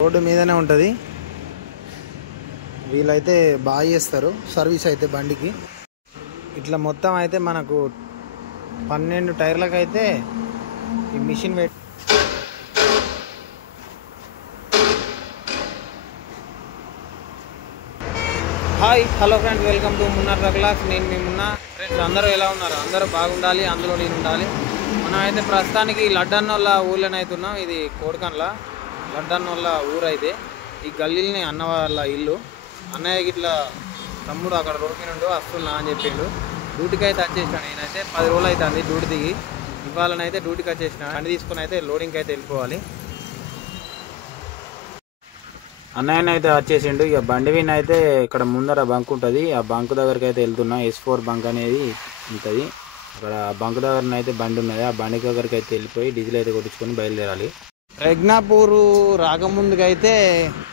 Road మీదనే ఉంటుంది. వీళ్ళైతే బాగా చేస్తారు సర్వీస్ అయితే బండికి. ఇట్లా మొత్తం అయితే మనకు 12 టైర్లకు అయితే ఈ machine hi hello friends, welcome to Munnar vlogs. నేను మీ మున్నా. ఫ్రెండ్స్ అందరూ ఎలా ఉన్నారు? అందరూ బాగుండాలి, అందులో నేను ఉండాలి. మనం అయితే ప్రస్తుతానికి లడ్డన్నోళ్ళ ఊళ్ళోనైతే ఉన్నాం. ఇది కోడికన్ల లడ్డన్నోళ్ళ ఊరు. అయితే ఈ గల్లీని అన్న వాళ్ళ ఇల్లు. అన్నయ్యకి ఇట్లా తమ్ముడు అక్కడ రోడ్ మీద ఉండు వస్తున్నా అని చెప్పిండు. డ్యూటీకి అయితే వచ్చేసాను. నేనైతే 10 రోజులు అవుతుంది డ్యూటీ దిగి. ఇవాళనైతే డ్యూటీకి వచ్చేసిన. బండి తీసుకుని అయితే లోడింగ్కి అయితే వెళ్ళిపోవాలి. అన్నయ్య అయితే వచ్చేసిండు. ఇక బండి విన్ అయితే ఇక్కడ ముందర బంక్ ఉంటుంది. ఆ బంక్ దగ్గరికి అయితే వెళ్తున్నా. S4 బంక్ అనేది ఉంటుంది అక్కడ. బంక్ దగ్గర అయితే బండి ఉన్నది. ఆ బండి దగ్గరికి అయితే వెళ్ళిపోయి డీజిల్ అయితే కొట్టించుకొని బయలుదేరాలి. ప్రజ్ఞాపూరు రాకముందుకైతే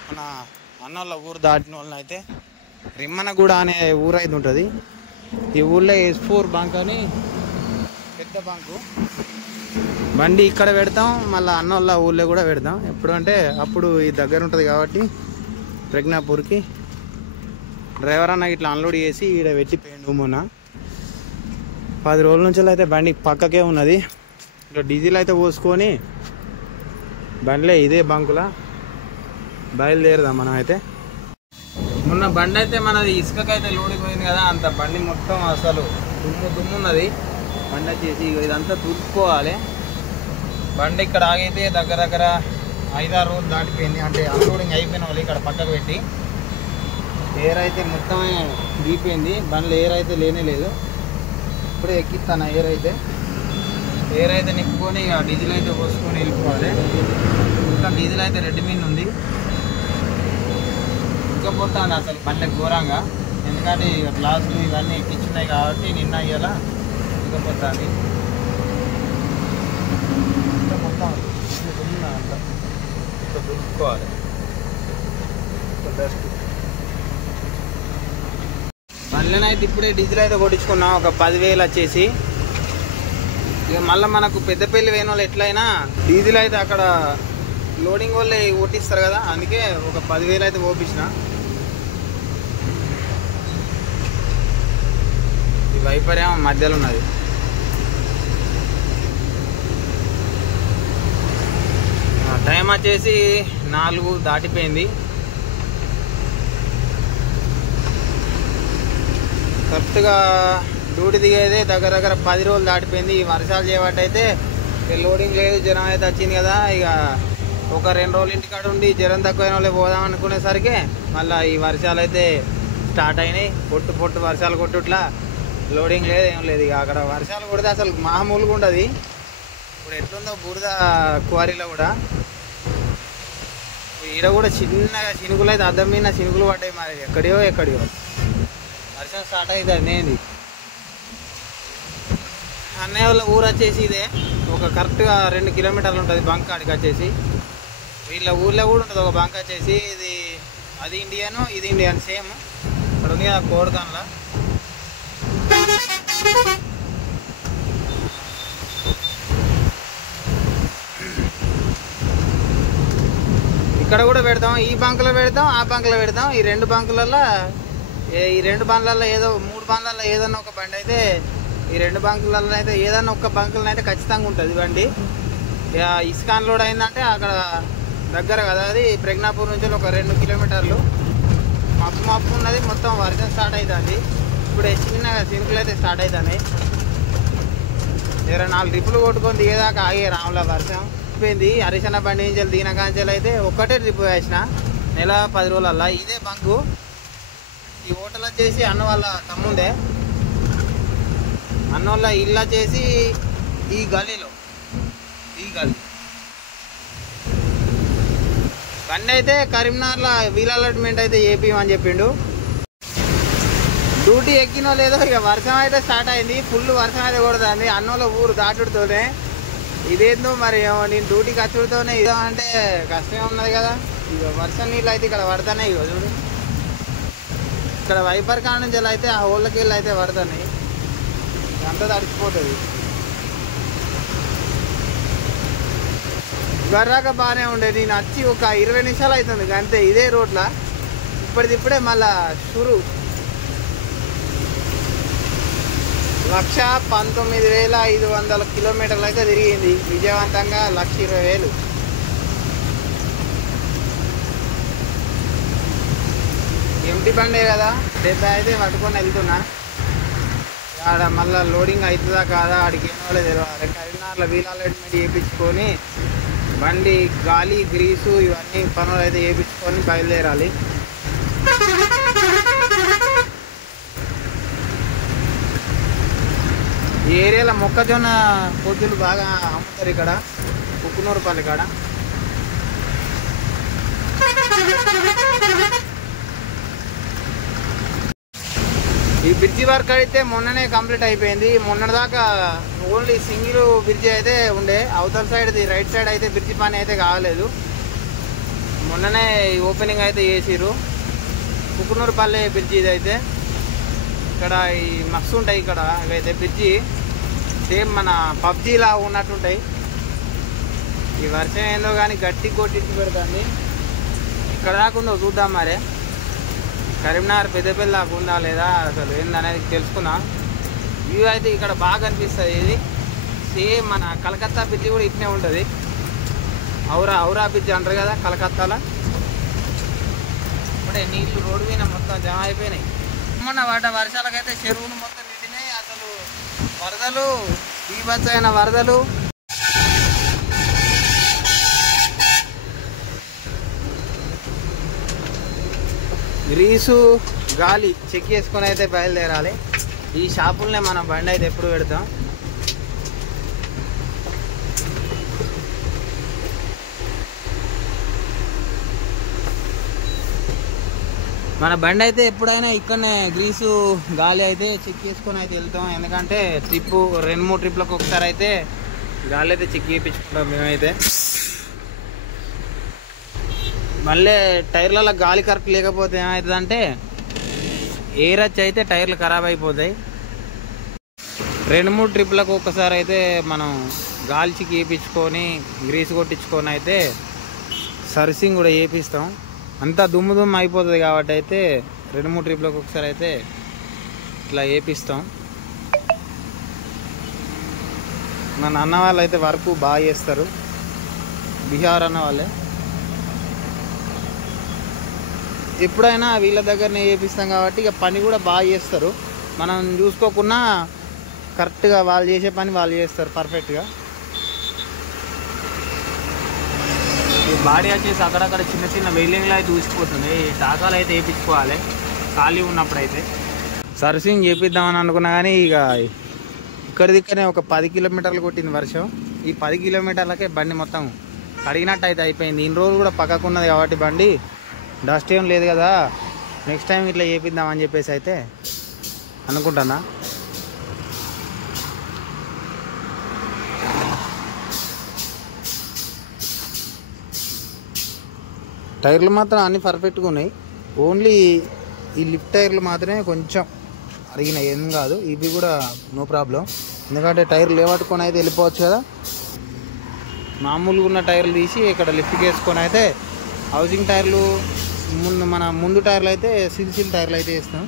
మన అన్నోళ్ళ ఊరు దాటిన వాళ్ళని అయితే రిమ్మనగూడ అనే ఊరు అయితే ఉంటుంది. ఈ ఊళ్ళో S4 బంక్ అని పెద్ద బంకు. బండి ఇక్కడ పెడతాం, మళ్ళీ అన్నోళ్ళ ఊళ్ళో కూడా పెడతాం. ఎప్పుడంటే అప్పుడు ఈ దగ్గర ఉంటుంది కాబట్టి ప్రజ్ఞాపూర్కి డ్రైవర్ అన్న ఇట్లా అన్లోడ్ చేసి ఈడ పెట్టి పోయిండు. మొన్న 10 రోజుల నుంచి అయితే బండి పక్కకే ఉన్నది. ఇట్లా డీజిల్ అయితే పోసుకొని బండిలో ఇదే బంకులా బయలుదేరదాం మనం అయితే. మొన్న బండి అయితే మనది ఇసుకకైతే లోడింగ్ పోయింది కదా, అంత బండి మొత్తం అసలు దుమ్మున్నది. బండి వచ్చేసి ఇదంతా తుడుచుకోవాలి. బండి ఇక్కడ ఆగైతే దగ్గర 5-6 రోజులు దాటిపోయింది. అంటే అన్లోడింగ్ అయిపోయిన వాళ్ళు ఇక్కడ పక్కకు పెట్టి ఎయిర్ అయితే మొత్తమే దిగిపోయింది. బండిలో ఎయిర్ అయితే లేనే లేదు. ఇప్పుడే ఎక్కిస్తాను ఎయిర్ అయితే నింపుకొని ఇక డీజిల్ అయితే పోసుకొని వెళ్ళిపోవాలి. ఇంకా డీజిల్ అయితే రెడ్ మీన్ ఉంది. ఉక్కపోతాను అసలు బండి ఘోరంగా. ఎందుకంటే ఇక గ్లాసులు ఇవన్నీ ఎక్కించున్నాయి కాబట్టి నిన్న ఇవాళ ఉక్కపోతాను. మొత్తం అంతా దులుపుకోవాలి. బెస్ట్ బండ్లనైతే ఇప్పుడే డీజిల్ అయితే కొట్టించుకున్నాం. ఒక 10,000 వచ్చేసి. ఇక మళ్ళీ మనకు పెద్దపల్లి వేయని వాళ్ళు ఎట్లయినా డీజిల్ అయితే అక్కడ లోడింగ్ వాళ్ళే ఓటిస్తారు కదా, అందుకే ఒక 10,000 అయితే ఓపించిన. ఈ వైపర్యం మధ్యలో ఉన్నది. టైం వచ్చేసి 4 దాటిపోయింది. కరెక్ట్గా డ్యూటీ దిగేదే దగ్గర 10 రోజులు దాటిపోయింది. ఈ వర్షాలు చేయబట్టయితే లోడింగ్ లేదు, జ్వరం అయితే వచ్చింది కదా. ఇక ఒక 2 రోజులు ఇంటికాడ ఉండి జ్వరం తక్కువైన వాళ్ళే పోదాం అనుకునేసరికి మళ్ళీ ఈ వర్షాలు అయితే స్టార్ట్ అయినాయి. పొట్టు వర్షాలు కొట్టుట్లా లోడింగ్ లేదు, ఏం లేదు. ఇక అక్కడ వర్షాలు కొడితే అసలు మామూలుగా ఉండదు. ఇప్పుడు ఎట్లుందో బురద క్వారీలో కూడా. ఈడ కూడా చిన్నగా చినుకులు అయితే అద్దం మీద చినుకులు పడ్డాయి. మరి ఎక్కడియో వర్షం స్టార్ట్ అవుతుంది. నేది అన్నయ్య వాళ్ళ ఊరు వచ్చేసి ఇదే. ఒక కరెక్ట్గా 2 కిలోమీటర్లు ఉంటుంది బంక్ కాడికి వచ్చేసి. వీళ్ళ ఊళ్ళో కూడా ఉంటుంది ఒక బంక్ వచ్చేసి. అది ఇండియన్, ఇది ఇండియన్ సేమ్. ఇక్కడ ఉంది కదా కోడికన్ల. ఇక్కడ కూడా పెడతాం. ఈ బంకులో పెడతాం, ఆ బంకులో పెడతాం. ఈ 2 బంకులలో ఏదో 3 బండ్లలో ఏదన్నా ఒక బండి అయితే, ఈ 2 బంకులలో అయితే ఏదన్నా ఒక బంకులను అయితే ఖచ్చితంగా ఉంటుంది బండి. ఇస్కాన్ లోడ్ అయిందంటే అక్కడ దగ్గర కదా, అది ప్రజ్ఞాపూర్ నుంచి ఒక 2 కిలోమీటర్లు. మబ్బు ఉన్నది, మొత్తం వర్షం స్టార్ట్ అవుతుంది. ఇప్పుడు చిన్నగా చినుకులు అయితే స్టార్ట్ అవుతున్నాయి. 4 ట్రిప్పులు కొట్టుకొని దిగేదాకా ఆగే రాముల వర్షం అయిపోయింది. హరిశన్న బండి నుంచి దీనకాంచెలు అయితే ఒక్కటే ట్రిప్ వేసిన 10 రోజులల్లా. ఇదే బంకు. ఈ హోటల్ వచ్చేసి అన్న వాళ్ళ తమ్ముండే. అన్న వాళ్ళ ఇల్లు వచ్చేసి ఈ గల్లీలో. బండి అయితే కరీంనగర్లో వీల్ అలాట్మెంట్ అయితే చేపియమని చెప్పిండు. డ్యూటీ ఎక్కినో లేదో ఇక వర్షం అయితే స్టార్ట్ అయింది. ఫుల్ వర్షం అయితే కొడుతుంది. అన్నోళ్ళ ఊరు దాటుడుతోనే. ఇదేందో మరి నేను డ్యూటీకి వచ్చుడుతోనే ఇదో అంటే కష్టమే ఉన్నది కదా. ఇక వర్షం నీళ్ళు అయితే ఇక్కడ పడుతున్నాయి. ఇక చూడు, ఇక్కడ వైపర్ కాడ నుంచి అయితే ఆ ఊళ్ళకి వెళ్ళి అయితే పడుతున్నాయి. అంతా తడిచిపోతుంది. గర్రాక బాగానే ఉండేది. నేను వచ్చి ఒక 20 నిమిషాలు అవుతుంది అంతే ఇదే రోడ్ల. ఇప్పటిదిప్పుడే మళ్ళా షురు. 119,500 కిలోమీటర్లు అయితే తిరిగింది విజయవంతంగా. 1,20,000. ఎంటీ బండే కదా, 70 అయితే పట్టుకొని వెళ్తున్నా. ఆడ మళ్ళీ లోడింగ్ అవుతుందా కాదా ఆడికి ఏమో తెలియాలి. కరీంనగర్లో వీల్ అలైన్మెంట్ చేయించుకొని బండి గాలి గ్రీసు ఇవన్నీ పనులు అయితే చేయించుకొని బయలుదేరాలి. ఈ ఏరియాలో మొక్కజొన్న పొద్దులు బాగా అమ్ముతారు ఇక్కడ కుక్కునూరుపల్లి కాడ. ఈ బ్రిడ్జి వర్క్ అయితే మొన్ననే కంప్లీట్ అయిపోయింది. మొన్న దాకా ఓన్లీ సింగిల్ బ్రిడ్జి అయితే ఉండే. అవతల సైడ్ రైట్ సైడ్ అయితే బ్రిడ్జి పని అయితే కాలేదు. మొన్ననే ఓపెనింగ్ అయితే చేసిర్రు. కుక్కునూరుపల్లి బ్రిడ్జి ఇది అయితే. ఇక్కడ ఈ మస్తు ఉంటాయి ఇక్కడ ఇవైతే బ్రిడ్జి. సేమ్ మన పబ్జీలా ఉన్నట్టుంటాయి. ఈ వర్షం ఏందో కానీ గట్టి కొట్టించి పెడుతుంది. ఇక్కడ దాకా ఉందో చూద్దాం మరే. కరీంనగర్ పెద్దపల్లి దాకా ఉందా లేదా అసలు ఏందనేది తెలుసుకున్నా. వ్యూ అయితే ఇక్కడ బాగా అనిపిస్తుంది. ఇది సేమ్ మన కలకత్తా బ్రిడ్జి కూడా ఇట్నే ఉంటుంది. ఔరా బ్రిడ్జి అంటారు కదా కలకత్తాలో. ఇప్పుడే నీళ్లు రోడ్డు మీద మొత్తం జమ అయిపోయినాయి. మొన్న వర్షాలకైతే చెరువులు మొత్తం నిండినాయి. అసలు వరదలు, బీభత్సమైన వరదలు. గ్రీసు గాలి చెక్ చేసుకొని అయితే బయలుదేరాలి. ఈ షాపులనే మనం బండి అయితే ఎప్పుడు పెడతాం. మన బండి అయితే ఎప్పుడైనా ఇక్కడనే గ్రీసు గాలి అయితే చెక్ చేసుకొని అయితే వెళ్తాం. ఎందుకంటే ట్రిప్పు 2-3 ట్రిప్లకు ఒకసారి అయితే గాలి అయితే చెక్ చేయించుకుంటాం మేమైతే. మళ్ళీ టైర్లలో గాలి కరెక్ట్ లేకపోతే ఏమవుతుందంటే ఎయిర్ వచ్చి అయితే టైర్లు ఖరాబ్ అయిపోతాయి. 2-3 ట్రిప్లకు ఒకసారి అయితే మనం గాలి చెక్ చేయించుకొని గ్రీస్ కొట్టించుకొని అయితే సర్వీసింగ్ కూడా చేపిస్తాం. అంతా దుమ్ము అయిపోతుంది కాబట్టి అయితే 2-3 ట్రిప్లకు ఒకసారి అయితే ఇట్లా చేపిస్తాం. మన అన్న వాళ్ళు అయితే వర్క్ బాగా చేస్తారు. బీహార్ అన్న వాళ్ళే. ఎప్పుడైనా వీళ్ళ దగ్గరనే చేపిస్తాం కాబట్టి ఇక పని కూడా బాగా చేస్తారు. మనం చూసుకోకుండా కరెక్ట్గా వాళ్ళు చేసే పని వాళ్ళు చేస్తారు పర్ఫెక్ట్గా. ఈ బాడీ వచ్చేసి అక్కడక్కడ చిన్న చిన్న వెల్డింగ్లో అయితే ఊసిపోతుంది. ఈ టాకాలు అయితే వేయించుకోవాలి ఖాళీ ఉన్నప్పుడు అయితే. సర్వీసింగ్ చేపిద్దామని అనుకున్నా కానీ ఇక ఇక్కడిదిక్కనే ఒక 10 కిలోమీటర్లు కొట్టింది వర్షం. ఈ 10 కిలోమీటర్లకే బండి మొత్తం కడిగినట్టు అయితే అయిపోయింది. ఇన్ని రోజులు కూడా పక్కకున్నది కాబట్టి బండి డస్ట్ ఏం లేదు కదా, నెక్స్ట్ టైం ఇట్లా చేపిద్దామని చెప్పేసి అయితే అనుకుంటున్నా. టైర్లు మాత్రం అన్నీ పర్ఫెక్ట్గా ఉన్నాయి. ఓన్లీ ఈ లిఫ్ట్ టైర్లు మాత్రమే కొంచెం అరిగినాయి. ఏం కాదు, ఇవి కూడా నో ప్రాబ్లం. ఎందుకంటే టైర్లు లేవట్టుకొని అయితే వెళ్ళిపోవచ్చు కదా. మామూలుగా ఉన్న టైర్లు తీసి ఇక్కడ లిఫ్ట్కి వేసుకొని అయితే హౌసింగ్ టైర్లు ముందు టైర్లు అయితే సిల్ టైర్లు అయితే వేస్తాం.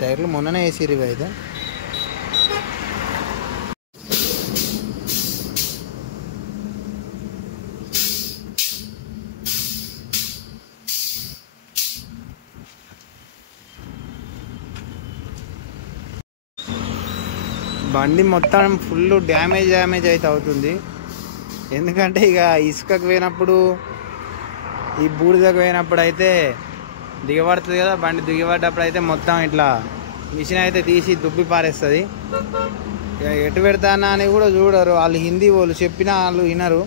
టైర్లు మొన్ననే వేసిరు ఇవి అయితే. బండి మొత్తం ఫుల్ డ్యామేజ్ అయితే అవుతుంది. ఎందుకంటే ఇక ఇసుకకు పోయినప్పుడు ఈ బూడిదకు పోయినప్పుడు అయితే దిగబడుతుంది కదా. బండి దిగబడ్డప్పుడు అయితే మొత్తం ఇట్లా మిషన్ అయితే తీసి దుబ్బి పారేస్తుంది. ఇక ఎటు పెడతానా అని కూడా చూడరు వాళ్ళు. హిందీ వాళ్ళు చెప్పినా వాళ్ళు వినరు.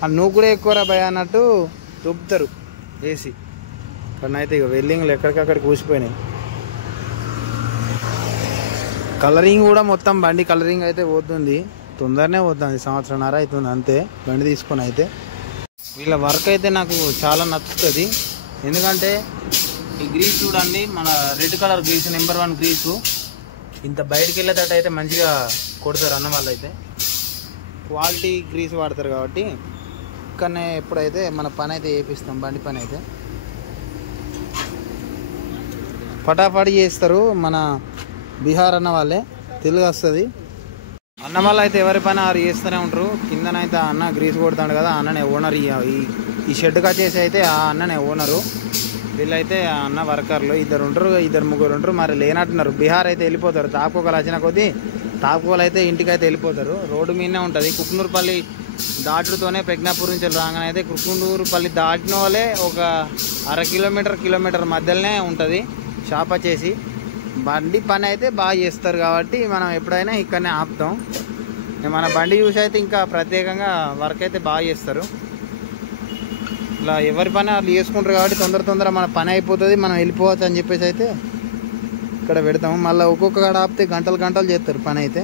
వాళ్ళు నువ్వు కూడా ఎక్కువరా భయ అన్నట్టు దుబ్బుతారు వేసి. అయితే ఇక వెల్డింగ్లు ఎక్కడికక్కడ కూసిపోయినాయి. కలరింగ్ కూడా మొత్తం బండి కలరింగ్ అయితే పోతుంది. తొందరనే పోతుంది, 1.5 సంవత్సరం అవుతుంది అంతే బండి తీసుకొని. అయితే వీళ్ళ వర్క్ అయితే నాకు చాలా నచ్చుతుంది. ఎందుకంటే ఈ గ్రీస్ చూడండి, మన red colour grease, number 1 grease. ఇంత బయటకు వెళ్ళేటట్టు అయితే మంచిగా కొడతారు అన్న వాళ్ళు అయితే. క్వాలిటీ గ్రీస్ వాడతారు కాబట్టి ఇక్కడనే ఎప్పుడైతే మన పని అయితే చేపిస్తాం, బండి పని అయితే ఫటాఫట్ చేస్తారు. మన బీహార్ అన్న వాళ్ళే, తెలుగు వస్తుంది. అన్న వాళ్ళు అయితే ఎవరి పని వారు చేస్తూనే ఉంటారు. కిందనైతే అన్న గ్రీస్ కొడతాడు కదా, అన్ననే ఓనర్. ఈ షెడ్కి వచ్చేసి అయితే ఆ అన్ననే ఓనరు. వీళ్ళైతే ఆ అన్న వర్కర్లు ఇద్దరు ఉంటారు, ఇద్దరు ముగ్గురు ఉంటారు. మరి లేనట్టున్నారు. బీహార్ అయితే వెళ్ళిపోతారు. తాపుకోకలు వచ్చిన కొద్దీ తాపుకోలు అయితే ఇంటికి అయితే వెళ్ళిపోతారు. రోడ్డు మీదనే ఉంటుంది. కుక్నూరుపల్లి దాటుతోనే ప్రజ్ఞాపూర్ నుంచి రాగానే అయితే కుక్నూరుపల్లి దాటిన వాళ్ళే ఒక కిలోమీటర్ మధ్యలోనే ఉంటుంది షాప్ వచ్చేసి. బండి పని అయితే బాగా చేస్తారు కాబట్టి మనం ఎప్పుడైనా ఇక్కడనే ఆపుతాం. మన బండి చూసి అయితే ఇంకా ప్రత్యేకంగా వర్క్ అయితే బాగా చేస్తారు. ఇలా ఎవరి పని వాళ్ళు చేసుకుంటారు కాబట్టి తొందర మన పని అయిపోతుంది, మనం వెళ్ళిపోవచ్చు అని చెప్పేసి అయితే ఇక్కడ పెడతాము. మళ్ళీ ఒక్కొక్క కాడ ఆపితే గంటలు చేస్తారు పని అయితే.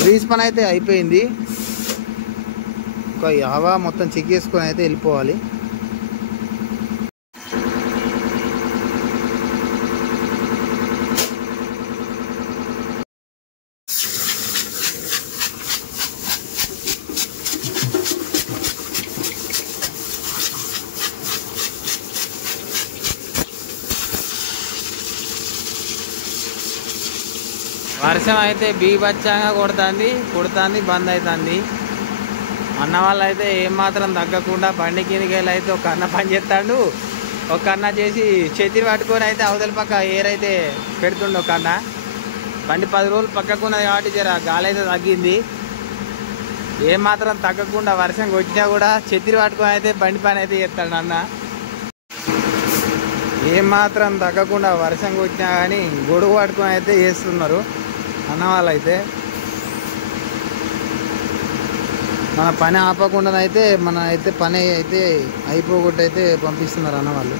గ్రీస్ పని అయితే అయిపోయింది. ఒక హవా మొత్తం చెక్ చేసుకొని అయితే వెళ్ళిపోవాలి. వర్షం అయితే బీభత్సంగా కొడుతుంది, బంద్ అవుతుంది. అన్న వాళ్ళు అయితే ఏమాత్రం తగ్గకుండా బండి కిందకి వెళ్ళి అయితే ఒక అన్న పని చేస్తాడు. ఒక అన్న చేసి చేతిని పట్టుకొని అయితే అవతల పక్క ఎయిర్ అయితే పెడుతుండు. ఒక అన్న బండి 10 రోజులు పక్కకున్నది కాబట్టి జర గాలి అయితే తగ్గింది. ఏమాత్రం తగ్గకుండా వర్షం వచ్చినా కూడా చేతిని పట్టుకొని అయితే బండి పని అయితే చేస్తాడు అన్న. ఏమాత్రం తగ్గకుండా వర్షం వచ్చినా కానీ గొడుగు పట్టుకొని అయితే చేస్తున్నారు అన్న వాళ్ళైతే. మన పని ఆపకుండానైతే మన అయితే పని అయితే అయిపోగొట్టి అయితే పంపిస్తున్నారు అన్న వాళ్ళు.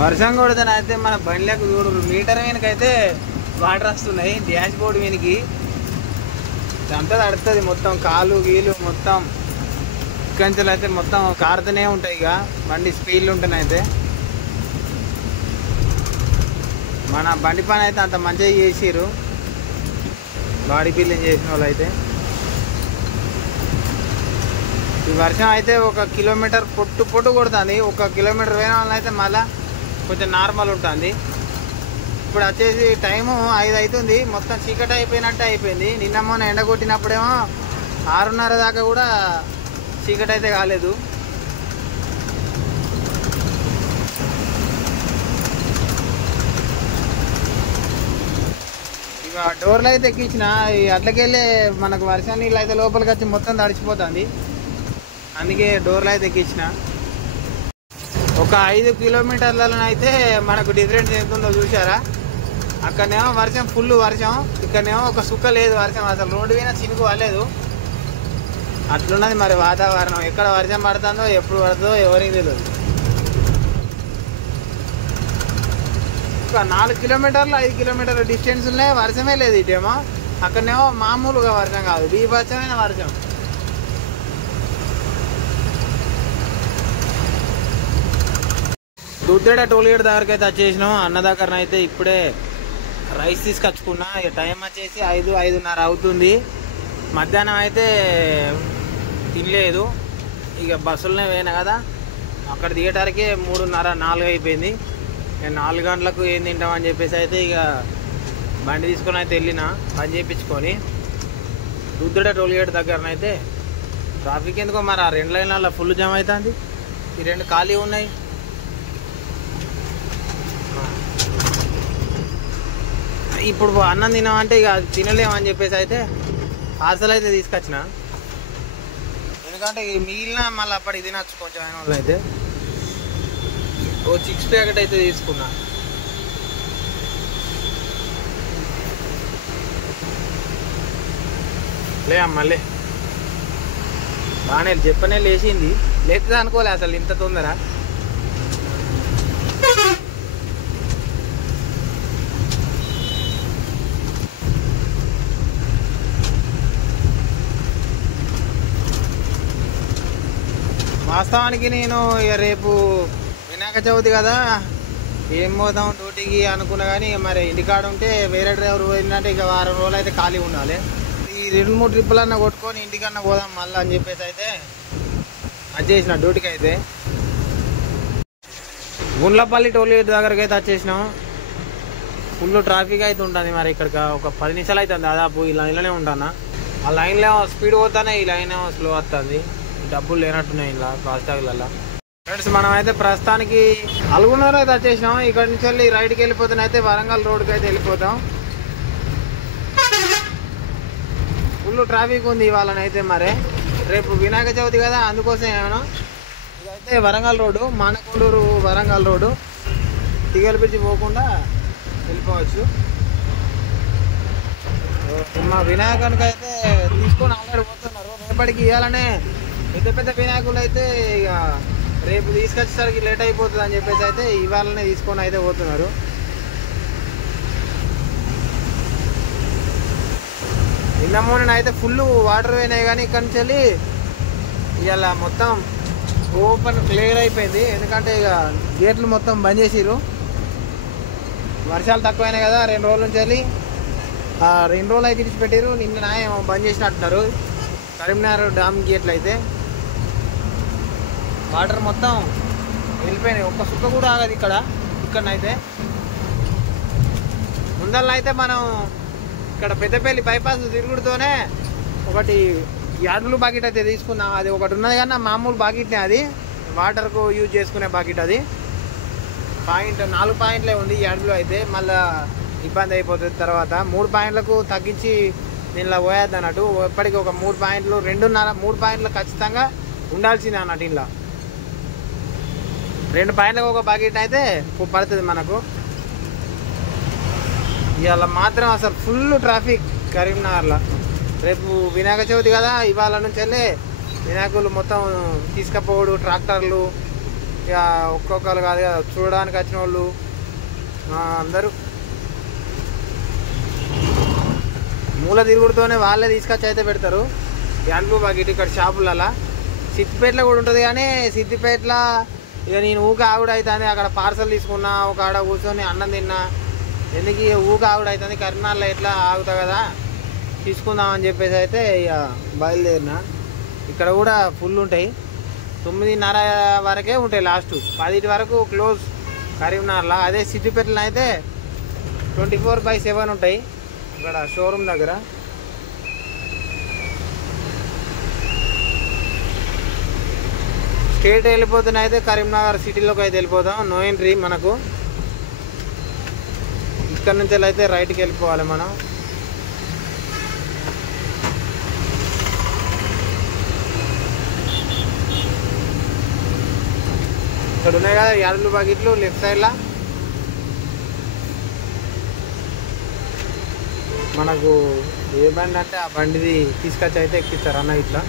వర్షం కొడితేనైతే మన బండ్లకు చూడు మీటర్ మీదకైతే వాటర్ వస్తున్నాయి. డాష్ బోర్డు మీదకి అంతా తడుతుంది మొత్తం, కాలు గీలు మొత్తం కంచెలు అయితే మొత్తం కారుతూనే ఉంటాయి. ఇక బండి స్పీడ్లు ఉంటేనైతే మన బండి పని అయితే అంత మంచిగా చేసిర్రు బాడీ బిల్డింగ్ చేసిన వాళ్ళు అయితే. ఈ వర్షం అయితే 1 కిలోమీటర్ పొట్టు కొడుతుంది. 1 కిలోమీటర్ పోయిన వాళ్ళని అయితే మళ్ళీ కొంచెం నార్మల్ ఉంటుంది. ఇప్పుడు వచ్చేసి టైము 5 అవుతుంది. మొత్తం చీకటి అయిపోయినట్టే అయిపోయింది. నిన్న మొన్న ఎండ కొట్టినప్పుడేమో 6:30 దాకా కూడా చీకటి అయితే కాలేదు. ఇక డోర్లు అయితే ఎక్కించిన అట్లకెళ్ళే మనకు వర్షం నీళ్ళు అయితే లోపలికి వచ్చి మొత్తం తడిచిపోతుంది. అందుకే డోర్లు అయితే ఎక్కించిన. ఒక 5 కిలోమీటర్లలో అయితే మనకు డిఫరెన్స్ ఎంత ఉందో చూసారా. అక్కడనేమో వర్షం ఫుల్ వర్షం, ఇక్కడనేమో ఒక సుక్క లేదు వర్షం. అసలు రోడ్డు మీద చినుకు పడలేదు. అట్లున్నది మరి వాతావరణం. ఎక్కడ వర్షం పడుతుందో ఎప్పుడు పడుతుందో ఎవరికి తెలియదు. ఒక 4 కిలోమీటర్లు 5 కిలోమీటర్ల డిస్టెన్స్లోనే వర్షమే లేదు. ఇటేమో అక్కడనేమో మామూలుగా వర్షం కాదు, బీభత్సమైన వర్షం. దుద్దెడ టోల్గేట్ దగ్గరికి అయితే వచ్చేసినాం. అన్న దగ్గరనైతే ఇప్పుడే రైస్ తీసుకొచ్చుకున్నా. టైం వచ్చేసి 5-5:30 అవుతుంది. మధ్యాహ్నం అయితే తినలేదు. ఇక బస్సులనే పోయినా కదా, అక్కడ దిగటానికే 3:30-4 అయిపోయింది. నేను 4 గంటలకు ఏం తింటామని చెప్పేసి అయితే ఇక బండి తీసుకొని అయితే వెళ్ళిన పని చేయించుకొని. దుద్దెడ టోల్గేట్ దగ్గరనైతే ట్రాఫిక్ ఎందుకో మరి ఆ 2 లైన్లలో ఫుల్ జామ్ అవుతుంది. ఈ 2 ఖాళీ ఉన్నాయి. ఇప్పుడు అన్నం తినామంటే ఇక తినలేమని చెప్పేసి అయితే పార్సల్ అయితే తీసుకొచ్చిన. ఎందుకంటే మిగిలిన మళ్ళీ అప్పటికి తినచ్చు కొంచెం అయిన వాళ్ళు అయితే. ఓ 6 ప్యాకెట్ అయితే తీసుకున్నా. లే మళ్ళీ బాగానే చెప్పనే లేచింది. లేకపోతే అనుకోలే అసలు ఇంత తొందర. వాస్తవానికి నేను ఇక రేపు వినాయక చవితి కదా, ఏం పోదాం డ్యూటీకి అనుకున్నా. కానీ మరి ఇంటికాడ ఉంటే వేరే డ్రైవర్ పోయిందంటే ఇక వారం రోజులు అయితే ఖాళీ ఉండాలి. ఈ 2-3 ట్రిప్పులన్నా కొట్టుకొని ఇంటికన్నా పోదాం మళ్ళీ అని చెప్పేసి అయితే వచ్చేసిన డ్యూటీకి అయితే. గుండ్లపల్లి టోల్ గేట్ దగ్గరికి అయితే వచ్చేసినాం. ఫుల్ ట్రాఫిక్ అయితే ఉంటుంది. మరి ఇక్కడికి ఒక 10 నిమిషాలు అవుతుంది దాదాపు ఈ లైన్లోనే ఉంటాను. ఆ లైన్లో స్పీడ్ పోతానే ఈ లైన్ స్లో వస్తుంది. డబ్బులు లేనట్టున్నాయి ఇలా ఫాస్టాగ్లలో. ఫ్రెండ్స్ మనం అయితే ప్రస్తుతానికి అల్గునూరు అయితే వచ్చేసినాం. ఇక్కడ నుంచి వెళ్ళి రైట్కి వెళ్ళిపోతాను అయితే వరంగల్ రోడ్కి అయితే వెళ్ళిపోతాం. ఫుల్ ట్రాఫిక్ ఉంది ఇవాళనైతే. మరి రేపు వినాయక చవితి కదా, అందుకోసం ఏమైనా ఇదైతే వరంగల్ రోడ్డు, మానకొండూరు వరంగల్ రోడ్డు. తిగల బ్రిడ్జి పోకుండా వెళ్ళిపోవచ్చు. మా వినాయకునికి అయితే తీసుకొని ఆల్రెడీ పోతున్నారు. రేపటికి ఇవ్వాలనే పెద్ద పెద్ద వినాయకులు అయితే ఇక రేపు తీసుకొచ్చేసరికి లేట్ అయిపోతుంది అని చెప్పేసి అయితే ఇవాళనే తీసుకొని అయితే పోతున్నారు. నిన్న మొన్న అయితే ఫుల్ వాటర్ పోయినాయి, కానీ ఇక్కడ నుంచి వెళ్ళి ఇవాళ మొత్తం ఓపెన్ క్లియర్ అయిపోయింది. ఎందుకంటే ఇక గేట్లు మొత్తం బంద్ చేసిర్రు. వర్షాలు తక్కువైనాయి కదా 2 రోజుల నుంచి వెళ్ళి. 2 రోజులు అయితే ఇడిచిపెట్టారు. నిన్న ఏమో బంద్ చేసినట్టున్నారు కరీంనగర్ డ్యామ్ గేట్లు అయితే. వాటర్ మొత్తం వెళ్ళిపోయినాయి. ఒక్క సుక్క కూడా ఆగదు ఇక్కడనైతే. ముందరనైతే మనం ఇక్కడ పెద్దపల్లి బైపాస్ తిరుగుడుతోనే ఒకటి యార్డులు బాకెట్ అయితే తీసుకున్నాం. అది ఒకటి ఉన్నది కానీ మామూలు బాకెట్నే, అది వాటర్కు యూజ్ చేసుకునే బాకెట్. అది 4 పాయింట్లే ఉంది యార్డులో అయితే. మళ్ళీ ఇబ్బంది అయిపోతుంది తర్వాత. 3 పాయింట్లకు తగ్గించి దీనిలో పోయేది అన్నట్టు. ఎప్పటికీ ఒక 3 పాయింట్లు 3 పాయింట్లు ఖచ్చితంగా ఉండాల్సిందే అన్నట్టు. ఇలా 2 పాయింట్లకు ఒక బకెట్ అయితే పడుతుంది మనకు. ఇవాళ మాత్రం అసలు ఫుల్ ట్రాఫిక్ కరీంనగర్లో. రేపు వినాయక చవితి కదా, ఇవాళ నుంచి వెళ్ళి వినాయకులు మొత్తం తీసుకుపోవడు ట్రాక్టర్లు, ఇక ఒక్కొక్కరు కాదు కదా చూడడానికి వచ్చిన వాళ్ళు అందరూ మూల తిరుగుడుతోనే వాళ్ళే తీసుకొచ్చి అయితే పెడతారు యాన్లు బకెట్. ఇక్కడ షాపులలో సిద్దిపేటలో కూడా ఉంటుంది, కానీ సిద్దిపేటలో ఇక నేను ఊక ఆవిడ అవుతుంది. అక్కడ పార్సల్ తీసుకున్నా, ఒక ఆడ కూర్చొని అన్నం తిన్నా, ఎందుకు ఊక ఆవిడ అవుతుంది. కరీంనగర్లో ఎట్లా ఆగుతా కదా తీసుకుందామని చెప్పేసి అయితే ఇక బయలుదేరిన. ఇక్కడ కూడా ఫుల్ ఉంటాయి. 9:30 వరకే ఉంటాయి లాస్ట్. 10 వరకు క్లోజ్ కరీంనగర్లో. అదే సిద్దిపేటలో అయితే 24/7 ఉంటాయి ఇక్కడ షోరూమ్ దగ్గర. స్ట్రేట్ వెళ్ళిపోతున్నా అయితే కరీంనగర్ సిటీలోకి అయితే వెళ్ళిపోతాం. నో ఎంట్రీ మనకు. ఇక్కడ నుంచి అయితే రైట్కి వెళ్ళిపోవాలి మనం. ఇక్కడ ఉన్నాయి కదా యార్డులు బకెట్లు లెఫ్ట్ సైడ్లో. మనకు ఏ బండి అంటే ఆ బండిది తీసుకొచ్చి అయితే ఎక్కిస్తారు అన్న ఇట్లా.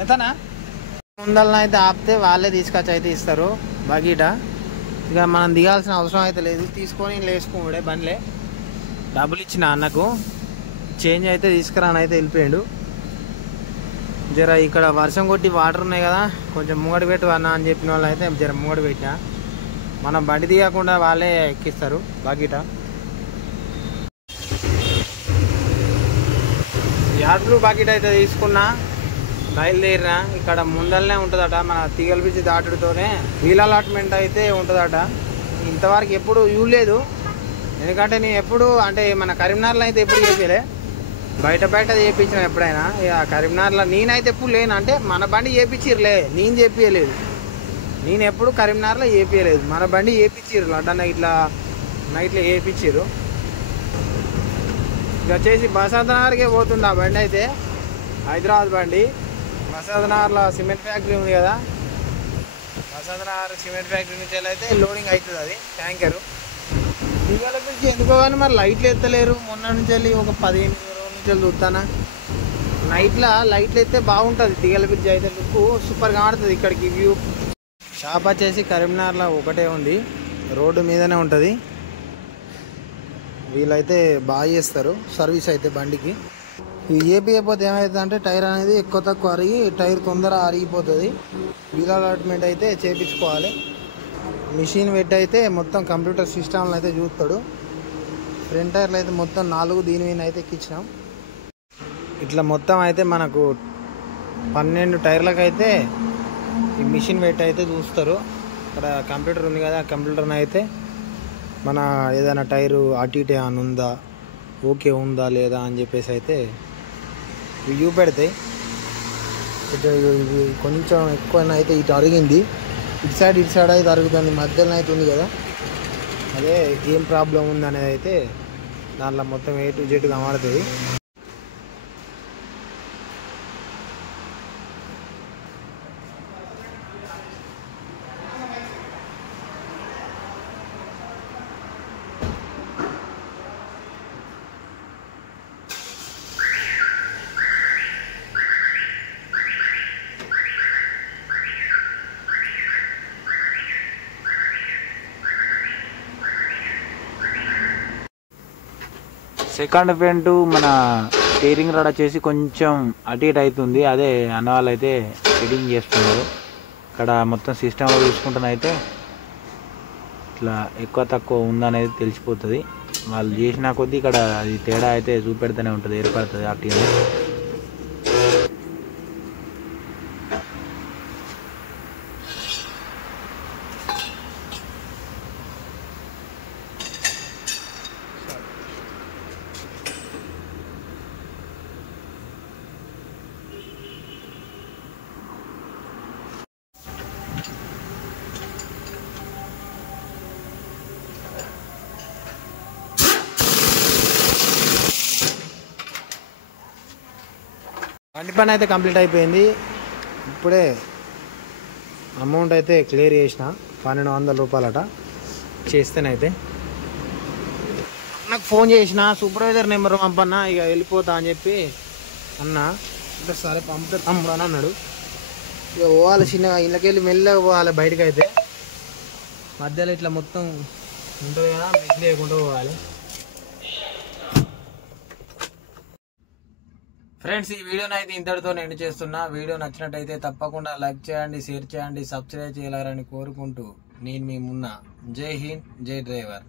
ఎంతనా ముందలన అయితే ఆపితే వాళ్ళే తీసుకొచ్చి అయితే ఇస్తారు బగీట. ఇక మనం దిగాల్సిన అవసరం అయితే లేదు. తీసుకొని లేసుకోడే బండ్లే. డబ్బులు ఇచ్చిన అన్నకు చేంజ్ అయితే తీసుకురాని అయితే వెళ్ళిపోయాడు. జర ఇక్కడ వర్షం కొట్టి వాటర్ ఉన్నాయి కదా, కొంచెం ముంగడి పెట్టు అన్న అని చెప్పిన వాళ్ళు అయితే జర ముంగడి పెట్టినా. మనం బండి దిగకుండా వాళ్ళే ఎక్కిస్తారు బగీట. యార్డులు బకెట్ అయితే తీసుకున్నా, బయలుదేరిన. ఇక్కడ ముందరనే ఉంటుందట మన తిగల బ్రిడ్జి దాటుడుతోనే వీల్ అలాట్మెంట్ అయితే ఉంటుందట. ఇంతవరకు ఎప్పుడు ఇవ్వలేదు, ఎందుకంటే నేను ఎప్పుడు అంటే మన కరీంనగర్లో అయితే ఎప్పుడు చేపించలే. బయట చేయించిన ఎప్పుడైనా. ఇక కరీంనగర్లో నేనైతే ఎప్పుడు లేను. అంటే మన బండి చేపించిర్లే, నేను చేపించలేదు. నేను ఎప్పుడు కరీంనగర్లో చేపించలేదు. మన బండి చేపించిర్రు లడ్డన్న ఇట్లా నైట్లో చేయించారు. ఇక వచ్చేసి బసంత నగర్కే పోతుంది ఆ బండి అయితే. హైదరాబాద్ బండి. బసంత నగర్లో సిమెంట్ ఫ్యాక్టరీ ఉంది కదా, బసంత నగర్ సిమెంట్ ఫ్యాక్టరీ నుంచి అయితే లోడింగ్ అవుతుంది అది ట్యాంకరు. తిగల బ్రిడ్జి ఎందుకో కానీ మరి లైట్లు ఎత్తలేరు. మొన్న నుంచి వెళ్ళి ఒక 15 రోజుల నుంచి వెళ్ళి చూస్తానా. లైట్లు ఎత్తే బాగుంటుంది తిగల బ్రిడ్జి అయితే. లుక్ సూపర్గా ఆడుతుంది. ఇక్కడికి వ్యూ. షాప్ వచ్చేసి కరీంనగర్లో ఒకటే ఉంది, రోడ్డు మీదనే ఉంటుంది. వీళ్ళైతే బాగా చేస్తారు సర్వీస్ అయితే బండికి. ఈ ఏపీ అయిపోతే ఏమవుతుంది అంటే టైర్ అనేది ఎక్కువ తక్కువ అరిగి టైర్ తొందర అరిగిపోతుంది. వీల్ అలాట్మెంట్ అయితే చేయించుకోవాలి. మిషన్ పెట్టి అయితే మొత్తం కంప్యూటర్ సిస్టమ్లో అయితే చూస్తాడు. ఫ్రంట్ టైర్లు అయితే మొత్తం 4 దీని మీద అయితే ఎక్కించినాం. ఇట్లా మొత్తం అయితే మనకు 12 టైర్లకు అయితే ఈ మిషన్ పెట్టి అయితే చూస్తారు. ఇక్కడ కంప్యూటర్ ఉంది కదా, ఆ కంప్యూటర్ని అయితే మన ఏదైనా టైరు అటు ఇటు అని ఉందా, ఓకే ఉందా లేదా అని చెప్పేసి అయితే ఇవి చూపెడతాయి. ఇవి కొంచెం ఎక్కువ అయితే ఇటు అరిగింది, ఇటు సైడ్ అయితే అరుగుతుంది, మధ్యలో అయితే ఉంది కదా, అదే ఏం ప్రాబ్లం ఉంది అనేది అయితే దాంట్లో మొత్తం A to Z కనబడుతుంది. సెకండ్ ఫ్రంట్ మన స్టీరింగ్ రాడ్ వచ్చేసి కొంచెం అటు ఇటు అవుతుంది. అదే అన్న వాళ్ళు అయితే ఫిట్టింగ్ చేస్తున్నారు. ఇక్కడ మొత్తం సిస్టంలో చూసుకుంటున్నైతే ఇట్లా ఎక్కువ తక్కువ ఉందనేది తెలిసిపోతుంది. వాళ్ళు చేసిన కొద్దీ ఇక్కడ అది తేడా అయితే చూపెడుతూనే ఉంటుంది, ఏర్పడుతుంది అటు. బండి పని అయితే కంప్లీట్ అయిపోయింది. ఇప్పుడే అమౌంట్ అయితే క్లియర్ చేసిన, 1200 రూపాయలట. చేస్తేనైతే నాకు ఫోన్ చేసిన, సూపర్వైజర్ నెంబర్ పంపన్నా ఇక వెళ్ళిపోతా అని చెప్పి అన్న. అంటే సరే పంపితే తమ్ముడు అని అన్నాడు. ఇక పోవాలి చిన్నగా, ఇళ్ళకెళ్ళి మెల్లగా పోవాలి. బయటకు అయితే మధ్యలో ఇట్లా మొత్తం ఉంటుంది కదా, మిస్ లేకుండా పోవాలి. ఫ్రెండ్స్, ఈ వీడియోని అయితే ఇంతటితో ఎండ్ చేస్తున్నా. వీడియో నచ్చినట్టయితే తప్పకుండా లైక్ చేయండి, షేర్ చేయండి, సబ్స్క్రైబ్ చేయాలని కోరుకుంటూ నేను మీ మున్నా. జై హింద్, జై డ్రైవర్.